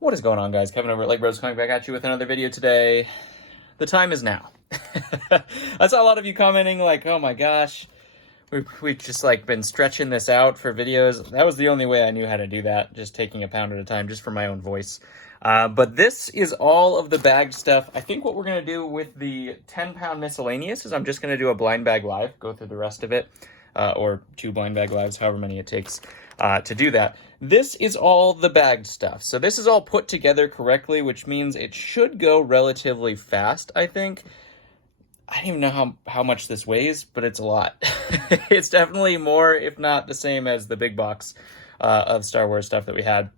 What is going on, guys? Kevin over at Legbros coming back at you with another video today. The time is now. I saw a lot of you commenting like, oh my gosh, we've just like been stretching this out for videos. That was the only way I knew how to do that, just taking a pound at a time, just for my own voice. But this is all of the bagged stuff. I think what we're going to do with the 10-pound miscellaneous is I'm just going to do a blind bag live, go through the rest of it, or 2 blind bag lives, however many it takes to do that. This is all the bagged stuff. So this is all put together correctly, which means it should go relatively fast, I think. I don't even know how much this weighs, but it's a lot. It's definitely more, if not the same as the big box of Star Wars stuff that we had.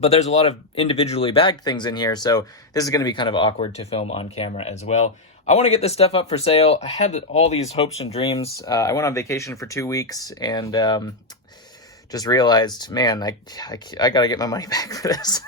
But there's a lot of individually bagged things in here, so this is going to be kind of awkward to film on camera as well. I want to get this stuff up for sale. I had all these hopes and dreams. I went on vacation for 2 weeks and just realized, man, I got to get my money back for this.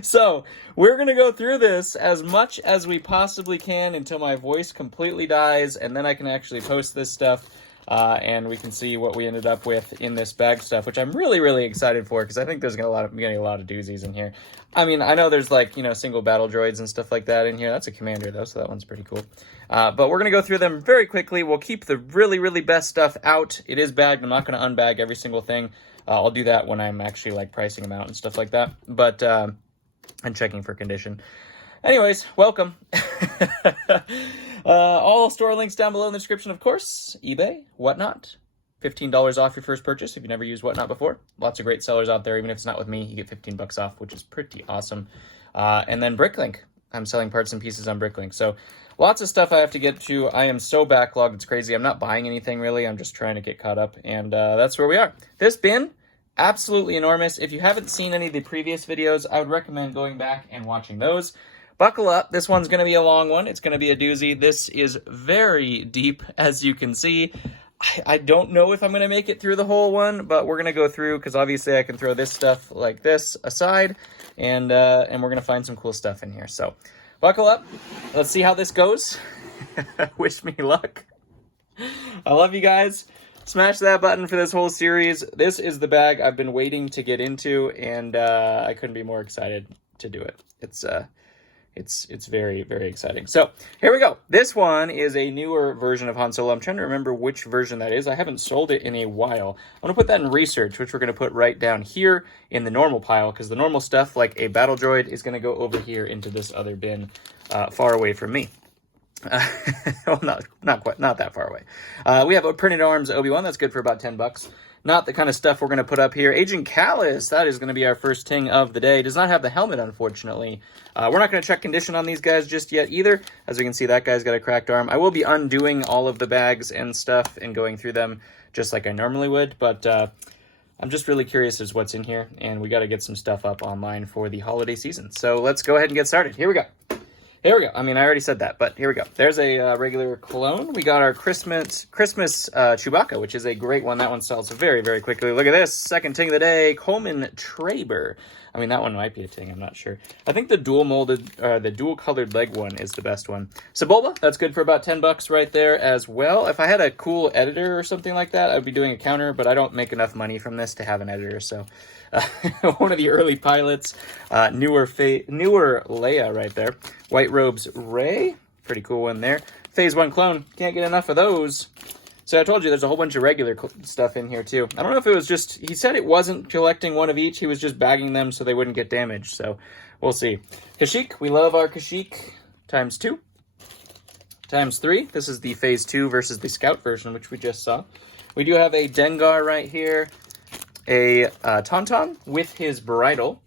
So we're going to go through this as much as we possibly can until my voice completely dies, and then I can actually post this stuff. And we can see what we ended up with in this bag stuff, which I'm really, really excited for, because I think there's going to be a lot of doozies in here. I mean, I know there's like, single battle droids and stuff like that in here. That's a commander though, so that one's pretty cool. But we're going to go through them very quickly. We'll keep the really, really best stuff out. It is bagged. I'm not going to unbag every single thing. I'll do that when I'm actually like pricing them out and stuff like that. But, and checking for condition. Anyways, welcome. All store links down below in the description, of course. eBay, Whatnot. $15 off your first purchase if you've never used Whatnot before. Lots of great sellers out there. Even if it's not with me, you get 15 bucks off, which is pretty awesome. And then Bricklink. I'm selling parts and pieces on Bricklink. So lots of stuff I have to get to. I am so backlogged, it's crazy. I'm not buying anything really. I'm just trying to get caught up. And that's where we are. This bin, absolutely enormous. If you haven't seen any of the previous videos, I would recommend going back and watching those. Buckle up. This one's going to be a long one. It's going to be a doozy. This is very deep, as you can see. I don't know if I'm going to make it through the whole one, but we're going to go through, because obviously I can throw this stuff like this aside, and we're going to find some cool stuff in here. So buckle up. Let's see how this goes. Wish me luck. I love you guys. Smash that button for this whole series. This is the bag I've been waiting to get into, and I couldn't be more excited to do it. It's very, very exciting. So here we go. This one is a newer version of Han Solo. I'm trying to remember which version that is. I haven't sold it in a while. I'm going to put that in research, which we're going to put right down here in the normal pile, because the normal stuff, like a battle droid, is going to go over here into this other bin far away from me. Well, not that far away. We have a printed arms Obi-Wan. That's good for about 10 bucks. Not the kind of stuff we're going to put up here. Agent Callus, that is going to be our first ting of the day. Does not have the helmet, unfortunately. We're not going to check condition on these guys just yet either. As we can see, that guy's got a cracked arm. I will be undoing all of the bags and stuff and going through them just like I normally would. But I'm just really curious as what's in here. And we got to get some stuff up online for the holiday season. So let's go ahead and get started. Here we go. Here we go. I mean, I already said that, but here we go. There's a regular clone. We got our Christmas Chewbacca, which is a great one. That one sells very, very quickly. Look at this. Second ting of the day, Coleman Traber. I mean, that one might be a ting. I'm not sure. I think the dual colored leg one is the best one. Sebulba, that's good for about 10 bucks right there as well. If I had a cool editor or something like that, I'd be doing a counter, but I don't make enough money from this to have an editor, so... one of the early pilots, newer Leia right there. White Robes Rey, pretty cool one there. Phase 1 clone, can't get enough of those. So I told you there's a whole bunch of regular stuff in here too. I don't know if it was just, he said it wasn't collecting one of each, he was just bagging them so they wouldn't get damaged, so we'll see. Kashyyyk, we love our Kashyyyk, times 2. Times 3, this is the Phase 2 versus the Scout version, which we just saw. We do have a Dengar right here. A Tauntaun with his bridle.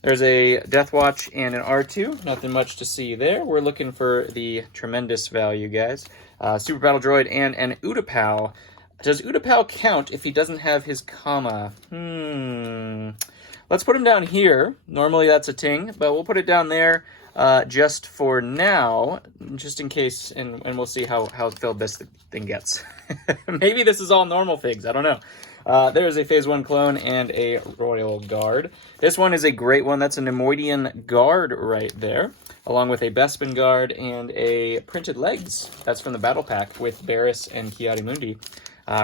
There's a Death Watch and an R2. Nothing much to see there. We're looking for the tremendous value, guys. Super Battle Droid and an Utapau. Does Utapau count if he doesn't have his comma? Let's put him down here. Normally that's a ting, but we'll put it down there just for now, just in case, and we'll see how filled this thing gets. Maybe this is all normal figs. I don't know. There's a Phase 1 clone and a Royal Guard. This one is a great one. That's a Nemoidian Guard right there, along with a Bespin Guard and a Printed Legs. That's from the Battle Pack with Barriss and Ki-Adi-Mundi.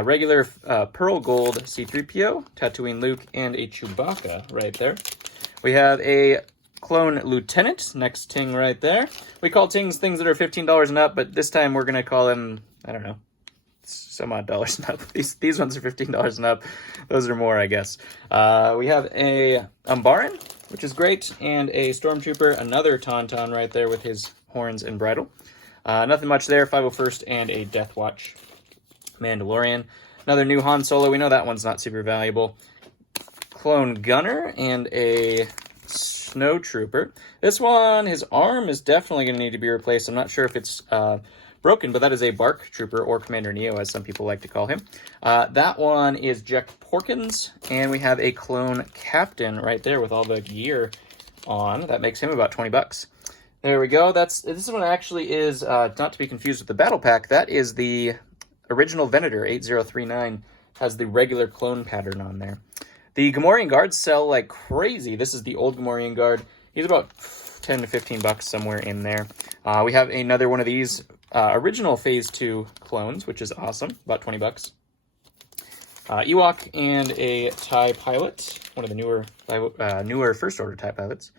Regular Pearl Gold C-3PO, Tatooine Luke, and a Chewbacca right there. We have a Clone Lieutenant, next ting right there. We call tings things that are $15 and up, but this time we're going to call them, I don't know, some odd dollars and up. These ones are $15 and up. Those are more, I guess. We have a Umbaran, which is great, and a Stormtrooper, another Tauntaun right there with his horns and bridle. Nothing much there, 501st, and a Death Watch Mandalorian. Another new Han Solo. We know that one's not super valuable. Clone Gunner and a Snow Trooper. This one, his arm is definitely going to need to be replaced. I'm not sure if it's broken, but that is a Bark Trooper, or Commander Neo, as some people like to call him. That one is Jack Porkins, and we have a Clone Captain right there with all the gear on. That makes him about 20 bucks. There we go. This one actually is, not to be confused with the Battle Pack, that is the original Venator, 8039, has the regular clone pattern on there. The Gamorrean Guards sell like crazy. This is the old Gamorrean Guard. He's about 10 to 15 bucks, somewhere in there. We have another one of these original Phase 2 clones, which is awesome, about 20 bucks. Ewok and a TIE Pilot, one of the newer First Order TIE Pilots.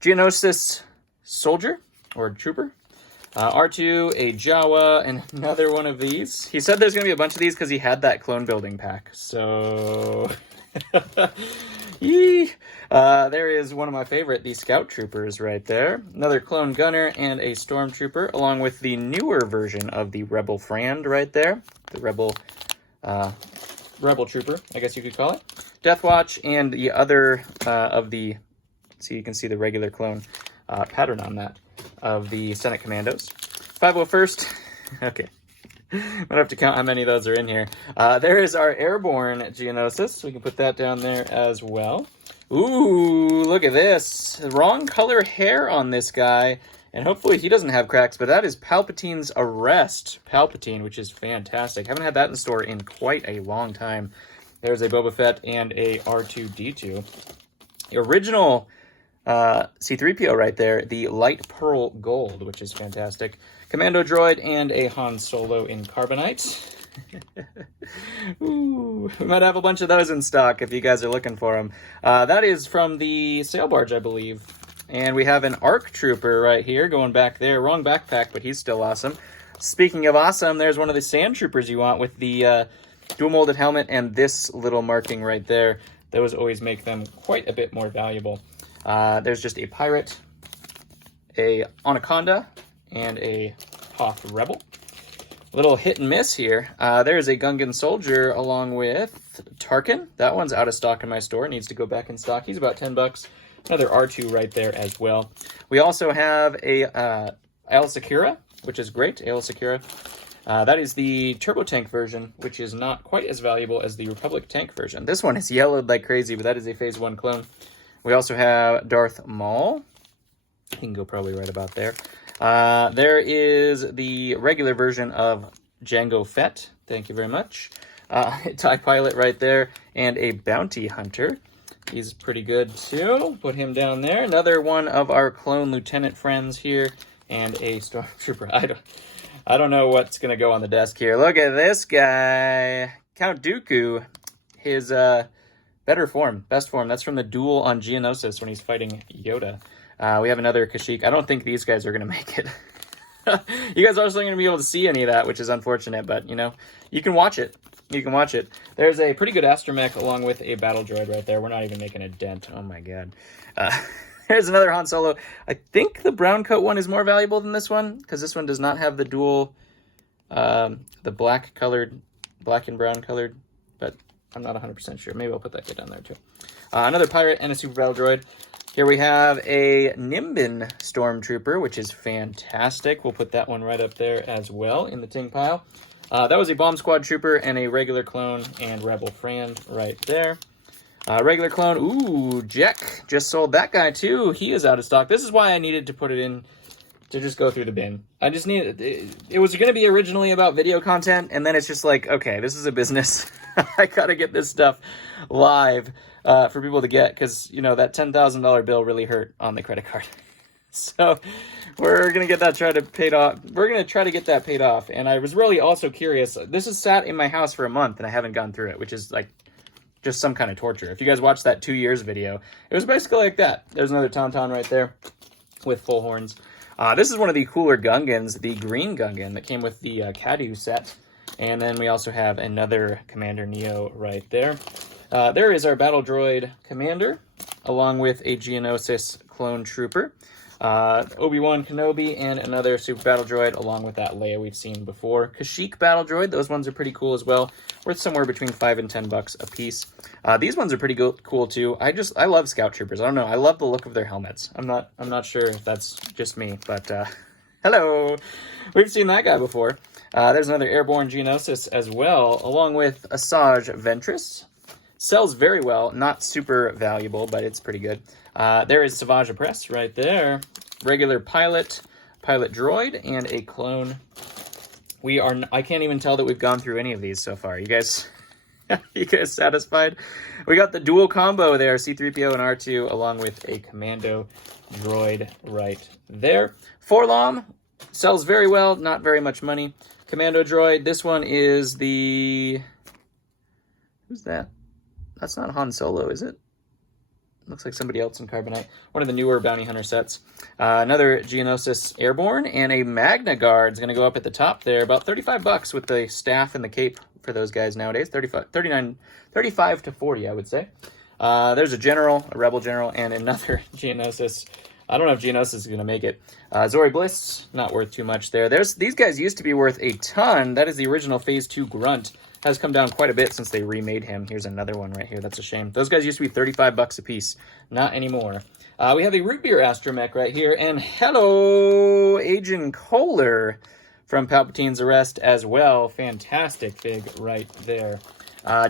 Geonosis Soldier, or Trooper. R2, a Jawa, and another one of these. He said there's going to be a bunch of these because he had that clone building pack, so... Yee. There is one of my favorite, the Scout Troopers right there. Another Clone Gunner and a Stormtrooper, along with the newer version of the Rebel Frand right there. The Rebel Trooper, I guess you could call it. Death Watch, and the other of the... So you can see the regular clone pattern on that, of the Senate Commandos. 501st. Okay. I'm gonna have to count how many of those are in here. There is our Airborne Geonosis. We can put that down there as well. Ooh, look at this. Wrong color hair on this guy. And hopefully he doesn't have cracks, but that is Palpatine's Arrest Palpatine, which is fantastic. Haven't had that in store in quite a long time. There's a Boba Fett and a R2-D2. The original C-3PO right there, the Light Pearl Gold, which is fantastic. Commando Droid and a Han Solo in Carbonite. Ooh, we might have a bunch of those in stock if you guys are looking for them. That is from the Sail Barge, I believe. And we have an ARC Trooper right here going back there. Wrong backpack, but he's still awesome. Speaking of awesome, there's one of the Sand Troopers you want with the dual molded helmet and this little marking right there. Those always make them quite a bit more valuable. There's just a Pirate, a Anaconda, and a Hoth Rebel. Little hit and miss here. There's a Gungan Soldier along with Tarkin. That one's out of stock in my store. Needs to go back in stock. He's about 10 bucks. Another R2 right there as well. We also have a Aayla Secura, which is great. Aayla Secura. That is the Turbo Tank version, which is not quite as valuable as the Republic Tank version. This one is yellowed like crazy, but that is a Phase 1 clone. We also have Darth Maul. He can go probably right about there. There is the regular version of Jango Fett. Thank you very much. TIE Pilot right there, and a Bounty Hunter. He's pretty good too. Put him down there. Another one of our clone lieutenant friends here, and a Stormtrooper. I don't know what's gonna go on the desk here. Look at this guy, Count Dooku. His better form, best form. That's from the duel on Geonosis when he's fighting Yoda. We have another Kashyyyk. I don't think these guys are going to make it. You guys aren't going to be able to see any of that, which is unfortunate, but, you know, you can watch it. You can watch it. There's a pretty good astromech along with a battle droid right there. We're not even making a dent. Oh, my God. There's another Han Solo. I think the brown coat one is more valuable than this one, because this one does not have the dual, the black and brown colored, but I'm not 100% sure. Maybe I'll put that guy down there, too. Another pirate and a super battle droid. Here we have a Nimbin Stormtrooper, which is fantastic. We'll put that one right up there as well in the ting pile. That was a Bomb Squad Trooper and a regular clone and Rebel Fran right there. Regular clone. Ooh, Jack. Just sold that guy, too. He is out of stock. This is why I needed to put it in to just go through the bin. I just needed... It was going to be originally about video content, and then it's just like, okay, this is a business. I got to get this stuff live. For people to get, because, you know, that $10,000 bill really hurt on the credit card. So we're going to get that paid off. We're going to try to get that paid off. And I was really also curious. This has sat in my house for a month, and I haven't gone through it, which is, like, just some kind of torture. If you guys watched that 2 years video, it was basically like that. There's another Tauntaun right there with full horns. This is one of the cooler Gungans, the green Gungan that came with the Cadu set. And then we also have another Commander Neo right there. There is our Battle Droid Commander, along with a Geonosis Clone Trooper. Obi-Wan Kenobi and another Super Battle Droid, along with that Leia we've seen before. Kashyyyk Battle Droid, those ones are pretty cool as well. Worth somewhere between $5 and $10 a piece. These ones are pretty cool too. I love Scout Troopers. I don't know. I love the look of their helmets. I'm not sure if that's just me, but hello. We've seen that guy before. There's another Airborne Geonosis as well, along with Asajj Ventress. Sells very well, not super valuable, but it's pretty good. There is Savage Press right there. Regular pilot droid, and a clone. I can't even tell that we've gone through any of these so far. You guys, you guys satisfied? We got the dual combo there, C-3PO and R2, along with a commando droid right there. Forlom sells very well, not very much money. Commando droid, this one is the... Who's that? That's not Han Solo, is it? Looks like somebody else in Carbonite. One of the newer Bounty Hunter sets. Another Geonosis Airborne, and a Magna Guard is going to go up at the top there. About $35 with the staff and the cape for those guys nowadays. 35 to 40, I would say. There's a General, a Rebel General, and another Geonosis. I don't know if Geonosis is going to make it. Zori Bliss, not worth too much there. These guys used to be worth a ton. That is the original Phase 2 Grunt. Has come down quite a bit since they remade him. Here's another one right here. That's a shame. Those guys used to be $35 a piece. Not anymore. We have a Root Beer Astromech right here. And hello, Agent Kohler from Palpatine's Arrest as well. Fantastic fig right there.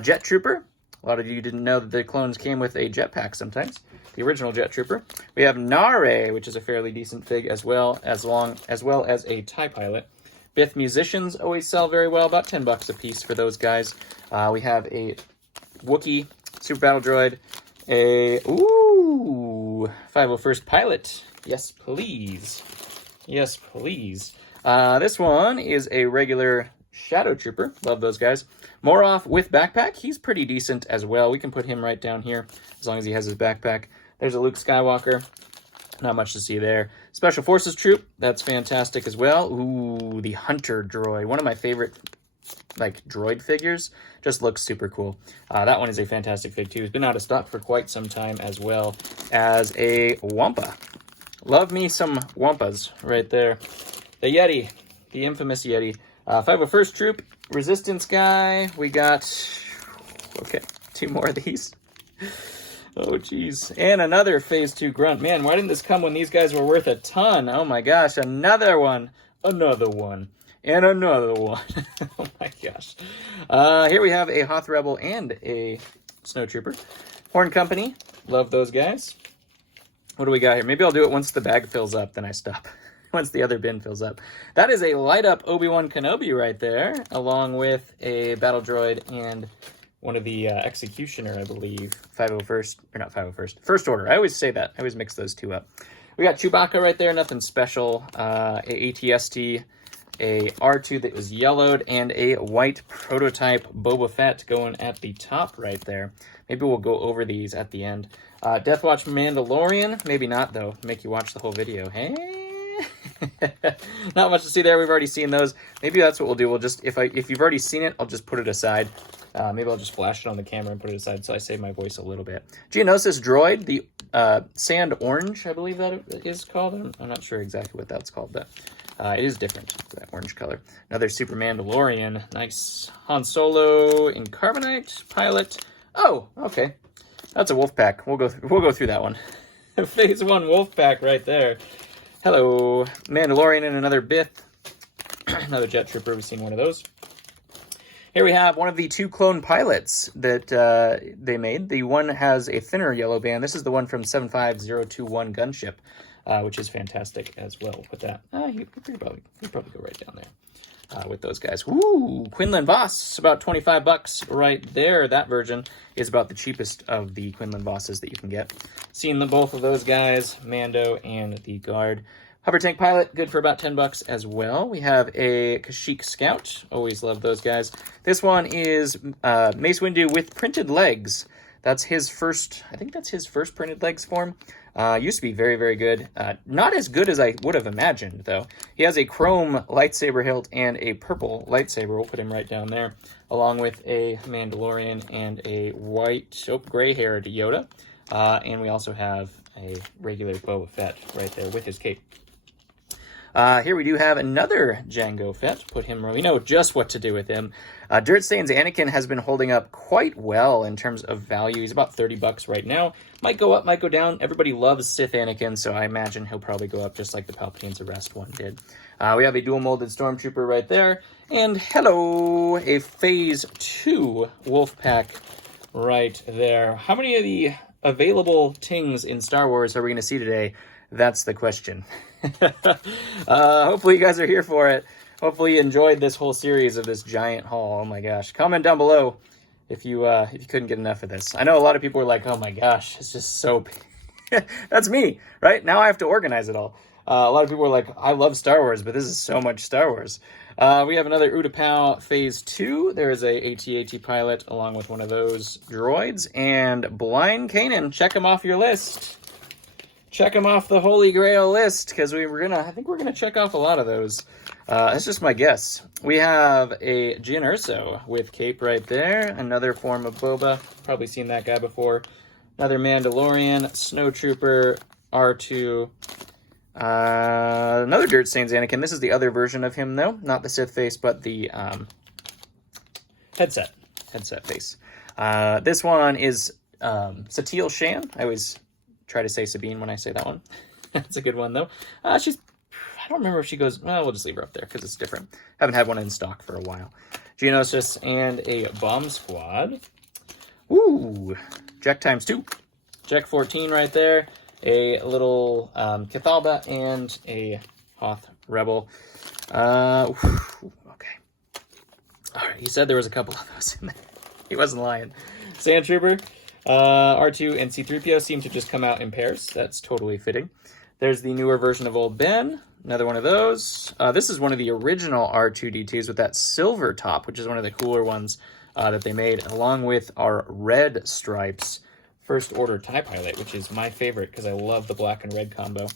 Jet Trooper. A lot of you didn't know that the clones came with a jetpack sometimes. The original Jet Trooper. We have Nare, which is a fairly decent fig as well as a TIE Pilot. Bith Musicians always sell very well, about $10 a piece for those guys. We have a Wookiee Super Battle Droid, a 501st Pilot. Yes, please. Yes, please. This one is a regular Shadow Trooper. Love those guys. Moroff with backpack. He's pretty decent as well. We can put him right down here as long as he has his backpack. There's a Luke Skywalker. Not much to see there. Special Forces Troop, that's fantastic as well. Ooh, the Hunter droid. One of my favorite, droid figures. Just looks super cool. That one is a fantastic fig, too. It's been out of stock for quite some time, as well as a Wampa. Love me some Wampas right there. The Yeti, the infamous Yeti. 501st Troop, Resistance guy. We got, okay, 2 more of these. Oh, geez. And another Phase 2 Grunt. Man, why didn't this come when these guys were worth a ton? Oh, my gosh. Another one. Another one. And another one. Oh, my gosh. Here we have a Hoth Rebel and a Snow Trooper. Horn Company. Love those guys. What do we got here? Maybe I'll do it once the bag fills up, then I stop. Once the other bin fills up. That is a light-up Obi-Wan Kenobi right there, along with a Battle Droid and... one of the Executioner, I believe. 501st, or not 501st. First Order. I always say that. I always mix those two up. We got Chewbacca right there. Nothing special. A ATST, a R2 that was yellowed, and a white prototype Boba Fett going at the top right there. Maybe we'll go over these at the end. Death Watch Mandalorian. Maybe not, though. Make you watch the whole video. Hey? Not much to see there. We've already seen those. Maybe that's what we'll do. We'll just, if you've already seen it, I'll just put it aside. Maybe I'll just flash it on the camera and put it aside so I save my voice a little bit. Geonosis Droid, the Sand Orange, I believe that is called. I'm not sure exactly what that's called, but it is different, that orange color. Another Super Mandalorian. Nice Han Solo in Carbonite Pilot. Oh, okay. That's a wolf pack. We'll go through that one. Phase 1 wolf pack right there. Hello. Mandalorian and another Bith. Another Jet Trooper. We've seen one of those. Here we have one of the 2 clone pilots that they made. The one has a thinner yellow band. This is the one from 75021 Gunship, which is fantastic as well. We'll put that. You probably go right down there with those guys. Ooh, Quinlan Voss, about $25 right there. That version is about the cheapest of the Quinlan Vosses that you can get. Seeing both of those guys, Mando and the Guard. Hover Tank Pilot, good for about 10 bucks as well. We have a Kashyyyk Scout. Always love those guys. This one is Mace Windu with printed legs. That's his first, I think that's his first printed legs form. Used to be very, very good. Not as good as I would have imagined, though. He has a chrome lightsaber hilt and a purple lightsaber. We'll put him right down there, along with a Mandalorian and a gray-haired Yoda. And we also have a regular Boba Fett right there with his cape. Here we do have another Jango Fett. Put him where we know just what to do with him. Dirt Stains Anakin has been holding up quite well in terms of value. He's about 30 bucks right now. Might go up, might go down. Everybody loves Sith Anakin, so I imagine he'll probably go up just like the Palpatine's Arrest one did. We have a dual molded Stormtrooper right there. And hello, a Phase 2 Wolf Pack right there. How many of the available Tings in Star Wars are we going to see today? That's the question. Hopefully you guys are here for it. Hopefully you enjoyed this whole series of this giant haul. Oh my gosh. Comment down below if you couldn't get enough of this. I know a lot of people are like, oh my gosh, it's just so big. That's me, right? Now I have to organize it all. A lot of people are like, I love Star Wars, but this is so much Star Wars. We have another Utapau Phase 2. There is a AT-AT pilot along with one of those droids. And Blind Kanan, check him off your list. Check them off the Holy Grail list, because I think we're gonna check off a lot of those. That's just my guess. We have a Jyn Erso with cape right there. Another form of Boba. Probably seen that guy before. Another Mandalorian, Snowtrooper, R2. Another Dirt Stains Anakin. This is the other version of him, though. Not the Sith face, but the headset face. This one is Satele Shan. I always try to say Sabine when I say that one. That's a good one, though. I don't remember if she goes, well, we'll just leave her up there because it's different. Haven't had one in stock for a while. Geonosis and a Bomb Squad. Ooh, Jack times 2. Jack 14 right there. A little Cathalba and a Hoth Rebel. Okay. All right, he said there was a couple of those in there. He wasn't lying. Sand Trooper. R2 and C-3PO seem to just come out in pairs. That's totally fitting. There's the newer version of Old Ben. Another one of those. This is one of the original R2-D2s with that silver top, which is one of the cooler ones that they made, along with our red stripes First Order TIE Pilot, which is my favorite because I love the black and red combo.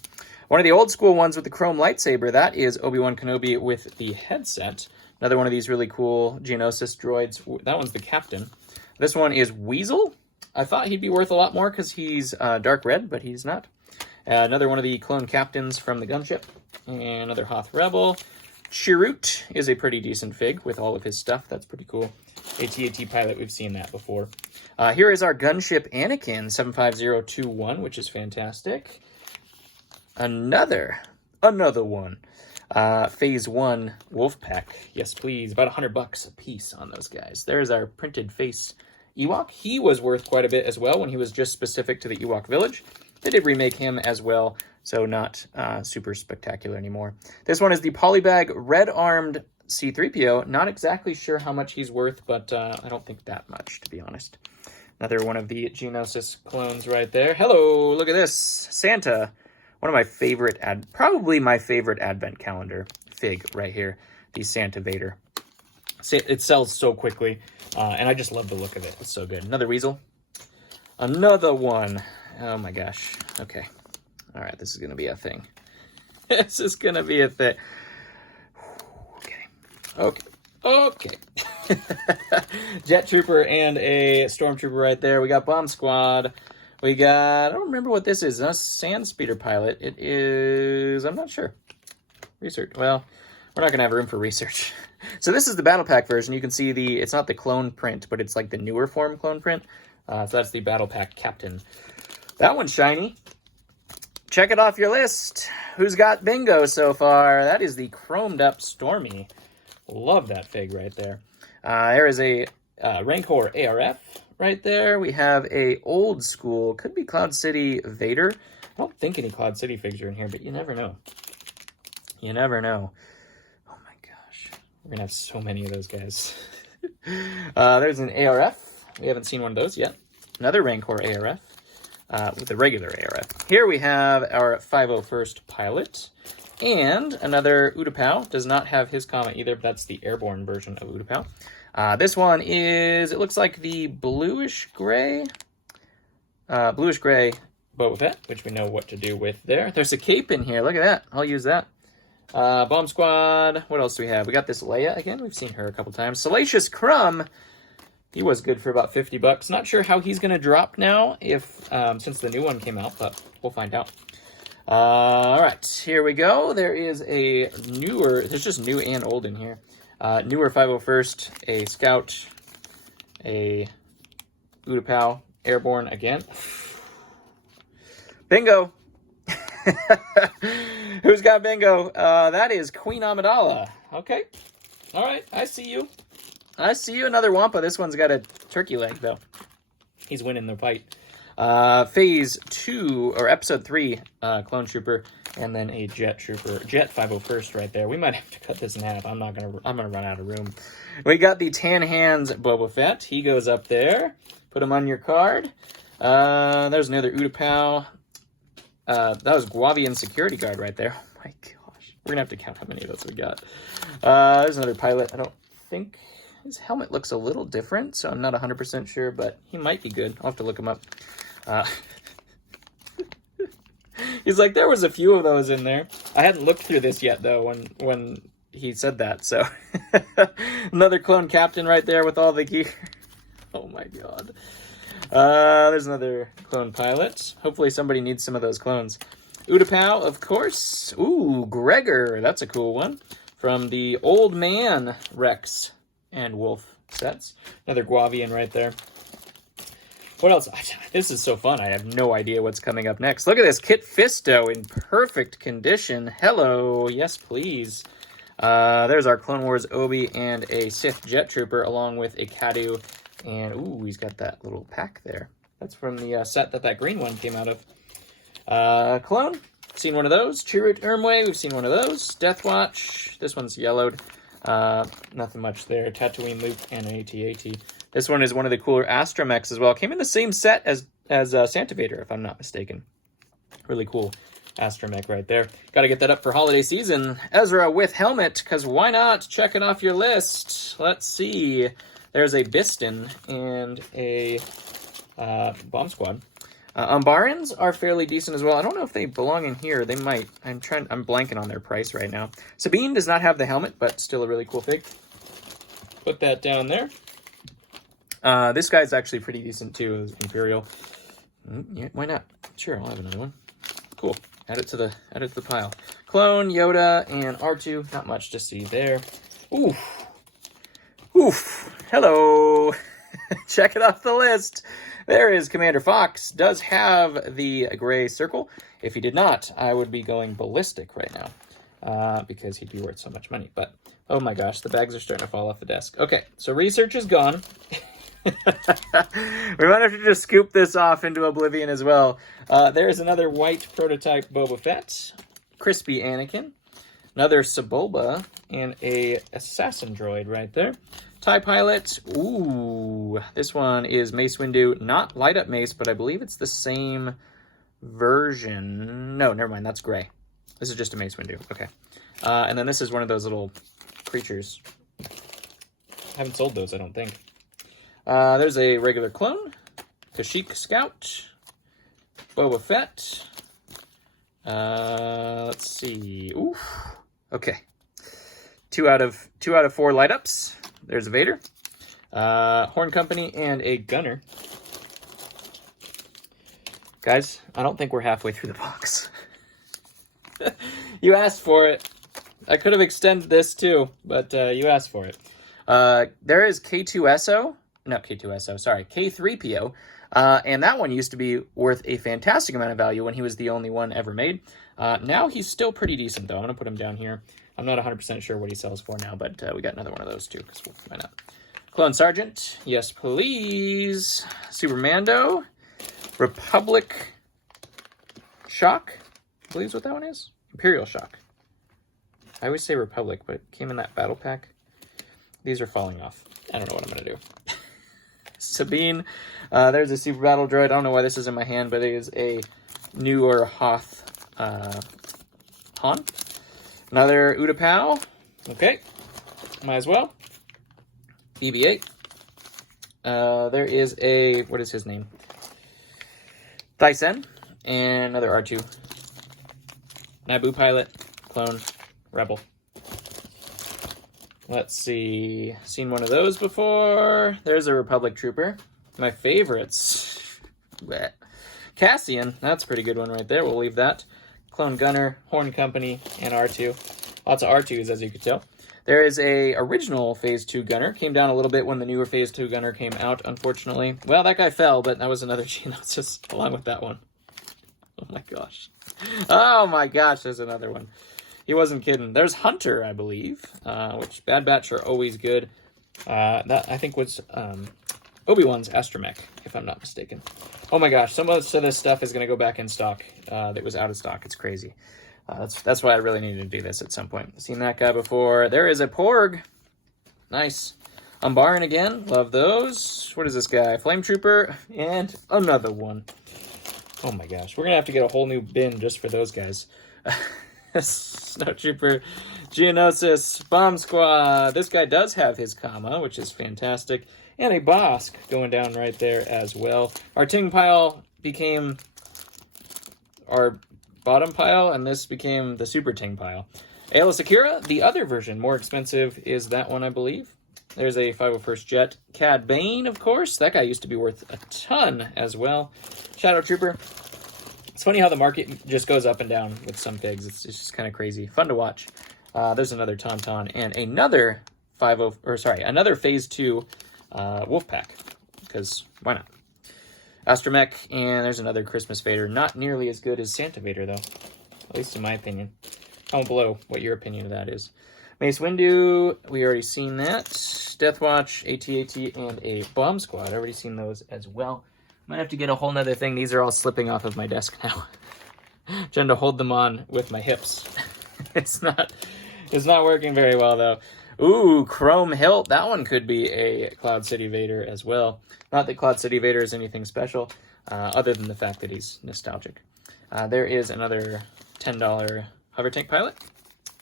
One of the old school ones with the chrome lightsaber, that is Obi-Wan Kenobi with the headset. Another one of these really cool Geonosis droids. That one's the captain. This one is Weasel. I thought he'd be worth a lot more because he's dark red, but he's not. Another one of the clone captains from the gunship. And another Hoth Rebel. Chirrut is a pretty decent fig with all of his stuff. That's pretty cool. AT-AT pilot, we've seen that before. Here is our gunship Anakin 75021, which is fantastic. Another one. Phase 1 Wolfpack. Yes, please. About $100 a piece on those guys. There's our printed face Ewok. He was worth quite a bit as well when he was just specific to the Ewok village. They did remake him as well, so not super spectacular anymore. This one is the Polybag Red-Armed C-3PO. Not exactly sure how much he's worth, but I don't think that much, to be honest. Another one of the Geonosis clones right there. Hello, look at this. Santa. One of my favorite, probably my favorite Advent calendar fig right here. The Santa Vader. It sells so quickly, and I just love the look of it. It's so good. Another Weasel. Another one. Oh my gosh. Okay. All right, this is going to be a thing. This is going to be a thing. Okay. Jet Trooper and a Stormtrooper right there. We got Bomb Squad. We got, I don't remember what this is. A Sand Speeder pilot. It is, I'm not sure. Research. Well, we're not going to have room for research. So this is the Battle Pack version. You can see it's not the clone print, but it's like the newer form clone print. So that's the Battle Pack Captain. That one's shiny. Check it off your list. Who's got bingo so far? That is the chromed up Stormy. Love that fig right there. There is a Rancor ARF right there. We have a old school, could be Cloud City Vader. I don't think any Cloud City figs are in here, but you never know. You never know. Oh my gosh. We're going to have so many of those guys. There's an ARF. We haven't seen one of those yet. Another Rancor ARF. with the regular ARF. Here we have our 501st Pilot. And another Utapau. Does not have his comet either, but that's the airborne version of Utapau. This one is, it looks like the bluish-gray Boba Fett, which we know what to do with there. There's a cape in here. Look at that. I'll use that. Bomb Squad. What else do we have? We got this Leia again. We've seen her a couple times. Salacious Crumb. He was good for about 50 bucks. Not sure how he's going to drop now if since the new one came out, but we'll find out. All right, here we go. There is a newer, there's just new and old in here. Newer 501st, a Scout, a Utapau, Airborne again. Bingo! Who's got bingo? That is Queen Amidala. Okay. All right, I see you. I see you. Another Wampa. This one's got a turkey leg, though. He's winning the fight. Phase 2, or Episode 3, Clone Trooper, and then a Jet Trooper. Jet 501st right there. We might have to cut this in half. I'm gonna run out of room. We got the Tan Hands Boba Fett. He goes up there. Put him on your card. There's another Utapau. That was Guavian Security Guard right there. Oh my gosh. We're gonna have to count how many of those we got. There's another pilot. I don't think his helmet looks a little different, so I'm not 100% sure, but he might be good. I'll have to look him up. He's like, there was a few of those in there. I hadn't looked through this yet, though, when he said that, so. Another clone captain right there with all the gear. Oh my god. There's another clone pilot. Hopefully somebody needs some of those clones. Utapau, of course. Ooh, Gregor. That's a cool one. From the Old Man Rex and Wolf sets. Another Guavian right there. What else? This is so fun. I have no idea what's coming up next. Look at this. Kit Fisto in perfect condition. Hello. Yes, please. There's our Clone Wars Obi and a Sith Jet Trooper along with a Kadu. And, ooh, he's got that little pack there. That's from the set that green one came out of. Clone. Seen one of those. Chirrut Ermway. We've seen one of those. Death Watch. This one's yellowed. Nothing much there. Tatooine Luke and an AT-AT. This one is one of the cooler Astromechs as well. Came in the same set as Santa Vader, if I'm not mistaken. Really cool Astromech right there. Got to get that up for holiday season. Ezra with helmet, because why not? Check it off your list. Let's see. There's a Biston and a Bomb Squad. Umbarans are fairly decent as well. I don't know if they belong in here. They might. I'm blanking on their price right now. Sabine does not have the helmet, but still a really cool fig. Put that down there. This guy's actually pretty decent too, Imperial. Yeah, why not? Sure, I'll have another one. Cool. Add it to the pile. Clone, Yoda, and R2. Not much to see there. Oof. Oof. Hello. Check it off the list. There is Commander Fox. Does have the gray circle. If he did not, I would be going ballistic right now. Because he'd be worth so much money. But, oh my gosh, the bags are starting to fall off the desk. Okay, so research is gone. We might have to just scoop this off into oblivion as well. There's another white prototype Boba Fett. Crispy Anakin. Another Sebulba. And a assassin droid right there. TIE Pilot. Ooh. This one is Mace Windu. Not light up Mace, but I believe it's the same version. No, never mind. That's gray. This is just a Mace Windu. Okay. And then this is one of those little creatures. Haven't sold those, I don't think. There's a regular clone. Kashyyyk Scout. Boba Fett. Let's see. Oof. Okay. 2 out of 4 light ups. There's a Vader. Horn Company and a Gunner. Guys, I don't think we're halfway through the box. You asked for it. I could have extended this too, but you asked for it. There is K2SO. Not K2SO, sorry. K3PO. And that one used to be worth a fantastic amount of value when he was the only one ever made. Now he's still pretty decent, though. I'm going to put him down here. I'm not 100% sure what he sells for now, but we got another one of those, too, because why not? Clone Sergeant. Yes, please. Super Mando. Republic Shock. I believe is what that one is. Imperial Shock. I always say Republic, but it came in that battle pack. These are falling off. I don't know what I'm going to do. Sabine. There's a Super Battle Droid. I don't know why this is in my hand, but it is a newer Hoth Han. Another Utapau. Okay. Might as well. BB-8. There is a... What is his name? Thyssen. And another R2. Naboo Pilot. Clone. Rebel. Let's see. Seen one of those before. There's a Republic Trooper. My favorites. Cassian. That's a pretty good one right there. We'll leave that. Clone Gunner, Horn Company, and R2. Lots of R2s, as you can tell. There is a original Phase 2 Gunner. Came down a little bit when the newer Phase 2 Gunner came out, unfortunately. Well, that guy fell, but that was another Geonosis along with that one. Oh my gosh. Oh my gosh, there's another one. He wasn't kidding. There's Hunter, I believe, which Bad Batch are always good. That, I think, was Obi-Wan's Astromech, if I'm not mistaken. Oh my gosh, so much of this stuff is going to go back in stock that was out of stock. It's crazy. That's why I really needed to do this at some point. Seen that guy before. There is a Porg. Nice. Umbaran again. Love those. What is this guy? Flame Trooper. And another one. Oh my gosh. We're going to have to get a whole new bin just for those guys. Snow Trooper. Geonosis. Bomb Squad. This guy does have his comma, which is fantastic. And a Bosk going down right there as well. Our Ting pile became our bottom pile, and this became the Super Ting pile. Aayla Secura, the other version, more expensive, is that one, I believe. There's a 501st Jet. Cad Bane, of course. That guy used to be worth a ton as well. Shadow Trooper. It's funny how the market just goes up and down with some figs. It's just kind of crazy. Fun to watch. There's another Tauntaun and another another Phase 2 Wolfpack, because why not? Astromech, and there's another Christmas Vader. Not nearly as good as Santa Vader, though. At least in my opinion. Comment below what your opinion of that is. Mace Windu, we already seen that. Deathwatch, AT-AT, and a Bomb Squad. Already seen those as well. Might have to get a whole nother thing. These are all slipping off of my desk now. Trying to hold them on with my hips. It's not working very well, though. Ooh, Chrome Hilt. That one could be a Cloud City Vader as well. Not that Cloud City Vader is anything special, other than the fact that he's nostalgic. There is another $10 Hover Tank Pilot.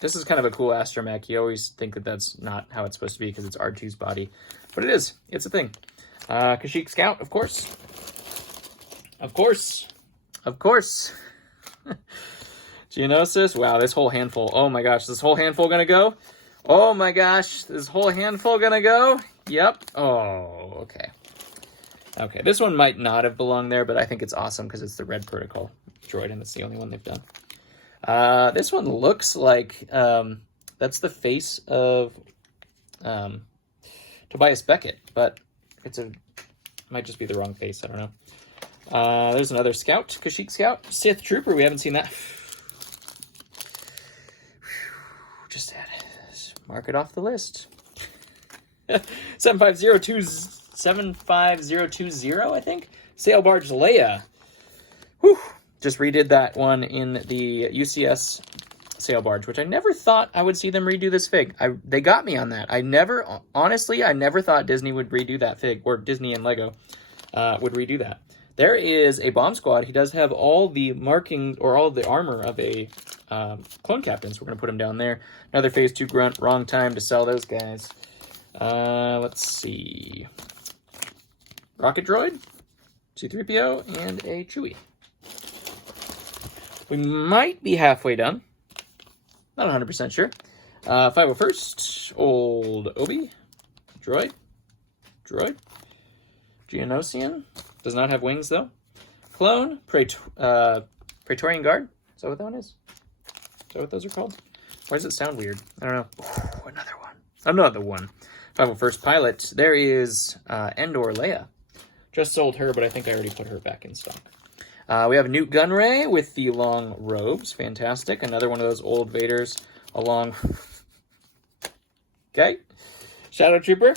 This is kind of a cool Astromech. You always think that that's not how it's supposed to be because it's R2's body. But it is. It's a thing. Kashyyyk Scout, of course. Of course. Of course. Geonosis. Wow, this whole handful. Oh my gosh, this whole handful gonna go? Oh my gosh, this whole handful gonna go? Yep. Oh, okay. Okay, this one might not have belonged there, but I think it's awesome because it's the Red Protocol droid, and it's the only one they've done. This one looks like that's the face of Tobias Beckett, but it might just be the wrong face. I don't know. There's another Scout, Kashyyyk Scout. Sith Trooper, we haven't seen that. Just mark it off the list. 75020, I think. Sail Barge Leia. Whew. Just redid that one in the UCS Sail Barge, which I never thought I would see them redo this fig. They got me on that. Honestly, I never thought Disney would redo that fig, or Disney and Lego would redo that. There is a Bomb Squad. He does have all the marking, or all the armor of a clone captain, so we're going to put him down there. Another Phase 2 Grunt. Wrong time to sell those guys. Let's see. Rocket Droid, C-3PO, and a Chewie. We might be halfway done. Not 100% sure. 501st, Old Obi. Droid. Geonosian. Does not have wings, though. Clone. Praetorian Guard. Is that what that one is? Is that what those are called? Why does it sound weird? I don't know. Ooh, another one. 501st Pilot. There is Endor Leia. Just sold her, but I think I already put her back in stock. We have Newt Gunray with the long robes. Fantastic. Another one of those old Vaders along. Okay. Shadow Trooper.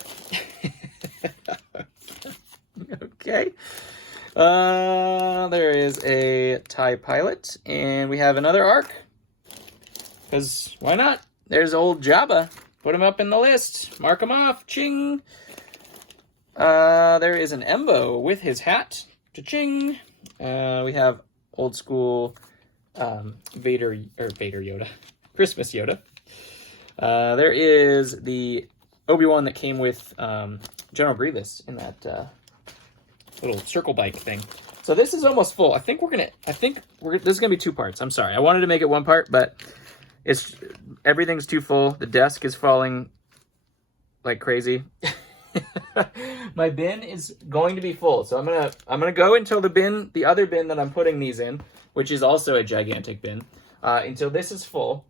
Okay. There is a TIE Pilot. And we have another ARC. Because why not? There's old Jabba. Put him up in the list. Mark him off. Ching. There is an Embo with his hat. Cha-ching! We have old school Vader Yoda. Christmas Yoda. There is the Obi-Wan that came with General Grievous in that little circle bike thing. So this is almost full. I think this is gonna be 2 parts. I'm sorry. I wanted to make it 1 part, but everything's too full. The desk is falling like crazy. My bin is going to be full, so I'm gonna go until the other bin that I'm putting these in, which is also a gigantic bin, until this is full,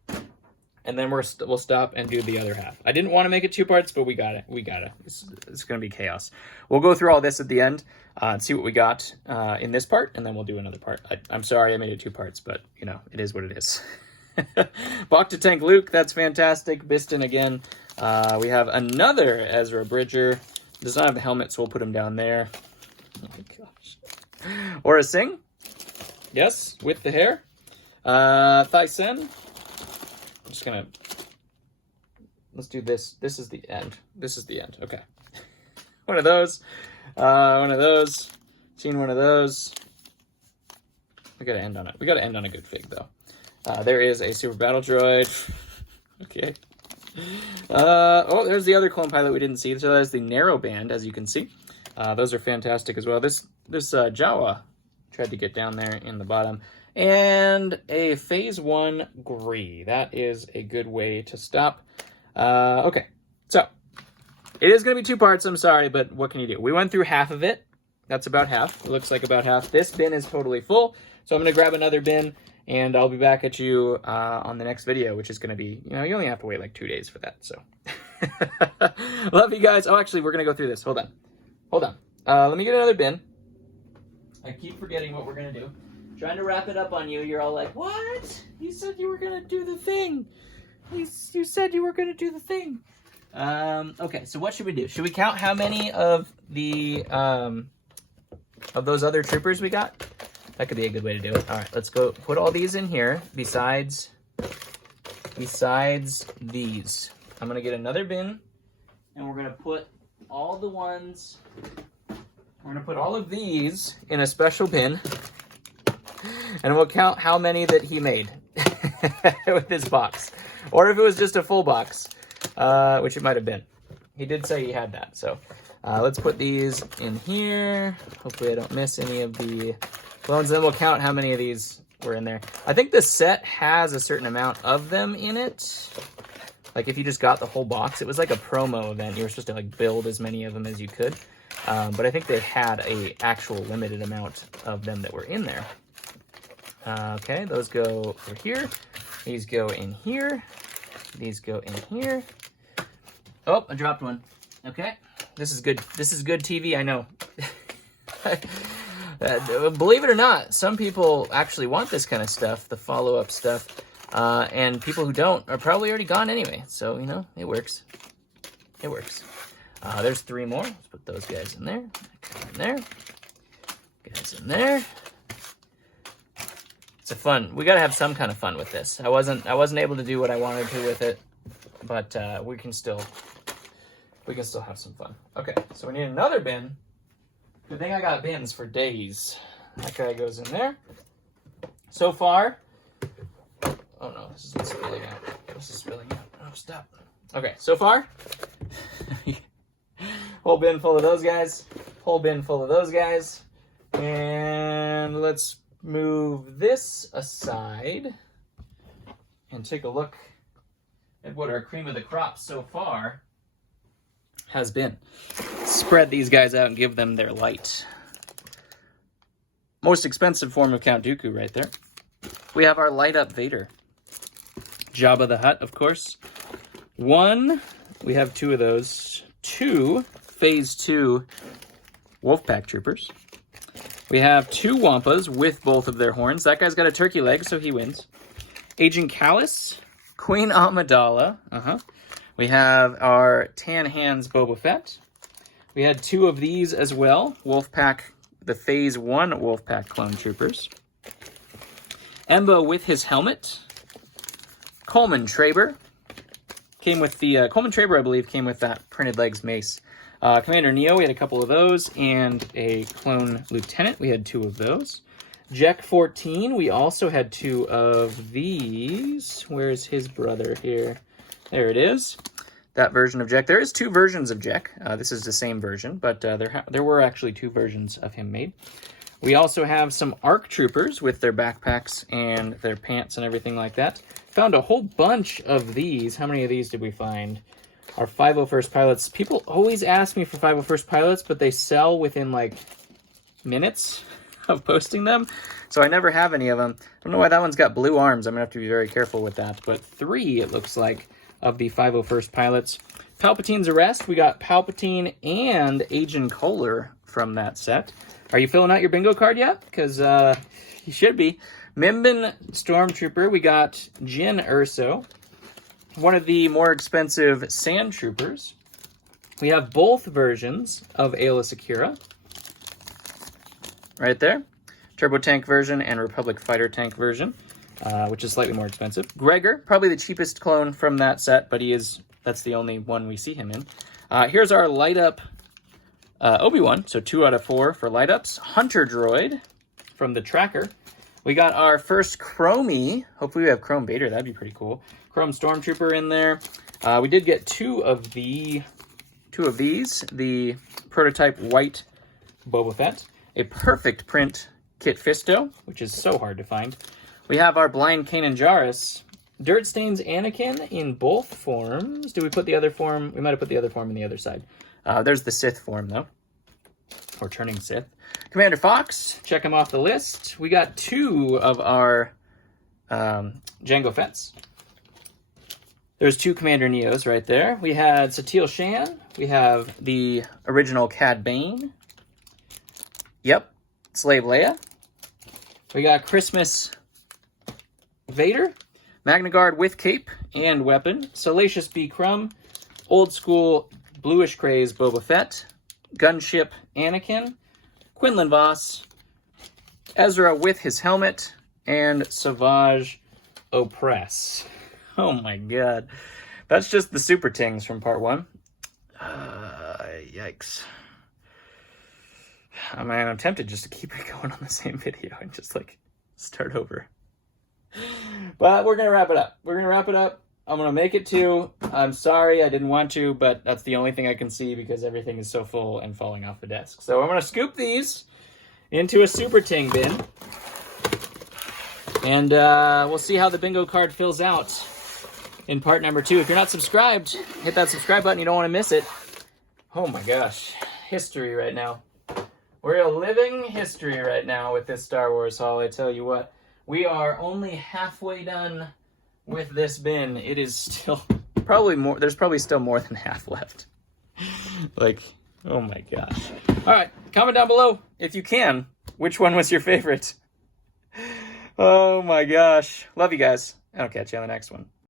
and then we'll stop and do the other half. I didn't want to make it 2 parts, but we got it. It's gonna be chaos. We'll go through all this at the end and see what we got in this part, and then we'll do another part. I'm sorry I made it 2 parts, but you know, it is what it is. Bacta Tank Luke, that's fantastic. Biston again. We have another Ezra Bridger. Does not have the helmet, so we'll put him down there. Oh my gosh. Or a Sing. Yes, with the hair. Thyssen. I'm just gonna... Let's do this. This is the end. This is the end. Okay. One of those. One of those. Seen one of those. We gotta end on it. We gotta end on a good fig, though. There is a Super Battle Droid. Okay. Oh, there's the other clone pilot we didn't see. So that's the narrow band, as you can see. Those are fantastic as well. This Jawa tried to get down there in the bottom. And a Phase 1 Gree. That is a good way to stop. Okay, so it is going to be 2 parts. I'm sorry, but what can you do? We went through half of it. That's about half. It looks like about half. This bin is totally full. So I'm going to grab another bin. And I'll be back at you on the next video, which is going to be, you know, you only have to wait like 2 days for that, so. Love you guys. Oh, actually, we're going to go through this. Hold on. Let me get another bin. I keep forgetting what we're going to do. Trying to wrap it up on you. You're all like, what? You said you were going to do the thing. You said you were going to do the thing. Okay, so what should we do? Should we count how many of the, of those other troopers we got? That could be a good way to do it. All right, let's go put all these in here besides these. I'm going to get another bin, and we're going to put all the ones, we're going to put all of these in a special bin, and we'll count how many that he made with this box. Or if it was just a full box, which it might have been. He did say he had that, so let's put these in here. Hopefully I don't miss any of the clones, then we'll count how many of these were in there. I think the set has a certain amount of them in it. Like if you just got the whole box, it was like a promo event. You were supposed to like build as many of them as you could. But I think they had a actual limited amount of them that were in there. Okay, those go over here. These go in here. These go in here. Oh, I dropped one. Okay, this is good. This is good TV, I know. Believe it or not, some people actually want this kind of stuff, the follow-up stuff, and people who don't are probably already gone anyway. So, you know, it works. It works. There's 3 more. Let's put those guys in there. In there. Guys in there. It's a fun. We gotta have some kind of fun with this. I wasn't able to do what I wanted to with it, but we can still have some fun. Okay, so we need another bin. Good thing I got bins for days. That guy goes in there. So far, oh no, this isn't spilling out. This is spilling out. Oh, stop. Okay, so far, whole bin full of those guys. Whole bin full of those guys. And let's move this aside and take a look at what our cream of the crop so far has been. Spread these guys out and give them their light. Most expensive form of Count Dooku right there. We have our light up Vader. Jabba the Hutt, of course. 1, we have 2 of those. 2 Phase 2 Wolfpack Troopers. We have 2 Wampas with both of their horns. That guy's got a turkey leg, so he wins. Agent Callus, Queen Amidala. We have our Tan Hands Boba Fett. We had 2 of these as well. Wolfpack, the Phase 1 Wolfpack Clone Troopers. Embo with his helmet. Coleman Traber. Came with the, Coleman Traber, I believe, came with that Printed Legs mace. Commander Neo, we had a couple of those, and a Clone Lieutenant, we had 2 of those. Jek 14, we also had 2 of these. Where's his brother here? There it is. That version of Jek. There is 2 versions of Jek. This is the same version, but there were actually 2 versions of him made. We also have some ARC Troopers with their backpacks and their pants and everything like that. Found a whole bunch of these. How many of these did we find? Our 501st Pilots. People always ask me for 501st Pilots, but they sell within, like, minutes of posting them, so I never have any of them. I don't know why that one's got blue arms. I'm gonna have to be very careful with that, but 3, it looks like, of the 501st Pilots. Palpatine's Arrest, we got Palpatine and Agent Kohler from that set. Are you filling out your bingo card yet? Because you should be. Mimban Stormtrooper, we got Jyn Erso, one of the more expensive Sand Troopers. We have both versions of Aayla Secura. Right there. Turbo Tank version and Republic Fighter Tank version, which is slightly more expensive. Gregor, probably the cheapest clone from that set, but that's the only one we see him in. Here's our light up Obi-Wan, so 2 out of 4 for light ups. Hunter Droid from the Tracker. We got our first Chromie. Hopefully we have Chrome Vader, that'd be pretty cool. Chrome Stormtrooper in there. We did get 2 of these, the prototype white Boba Fett. A perfect print Kit Fisto, which is so hard to find. We have our blind Kanan Jarrus. Dirt Stains Anakin in both forms. Did we put the other form? We might have put the other form on the other side. There's the Sith form, though. Or turning Sith. Commander Fox, check him off the list. We got 2 of our Jango Fett's. There's 2 Commander Neos right there. We had Satele Shan. We have the original Cad Bane. Yep, Slave Leia. We got Christmas Vader, Magna Guard with cape and weapon, Salacious B. Crumb, Old School Bluish Craze Boba Fett, Gunship Anakin, Quinlan Voss, Ezra with his helmet, and Savage Opress. Oh my god. That's just the Super Tings from part 1. Yikes. Oh man, I'm tempted just to keep it going on the same video and just like start over. But we're gonna wrap it up. I'm gonna make it 2. I'm sorry I didn't want to, but that's the only thing I can see because everything is so full and falling off the desk. So I'm gonna scoop these into a Super Ting bin. And we'll see how the bingo card fills out in part number 2. If you're not subscribed, hit that subscribe button. You don't want to miss it. Oh my gosh. History right now. We're living history right now with this Star Wars haul, I tell you what. We are only halfway done with this bin. It is still probably more, there's probably still more than half left. Like, oh my gosh. All right, comment down below, if you can, which one was your favorite? Oh my gosh. Love you guys. I'll catch you on the next one.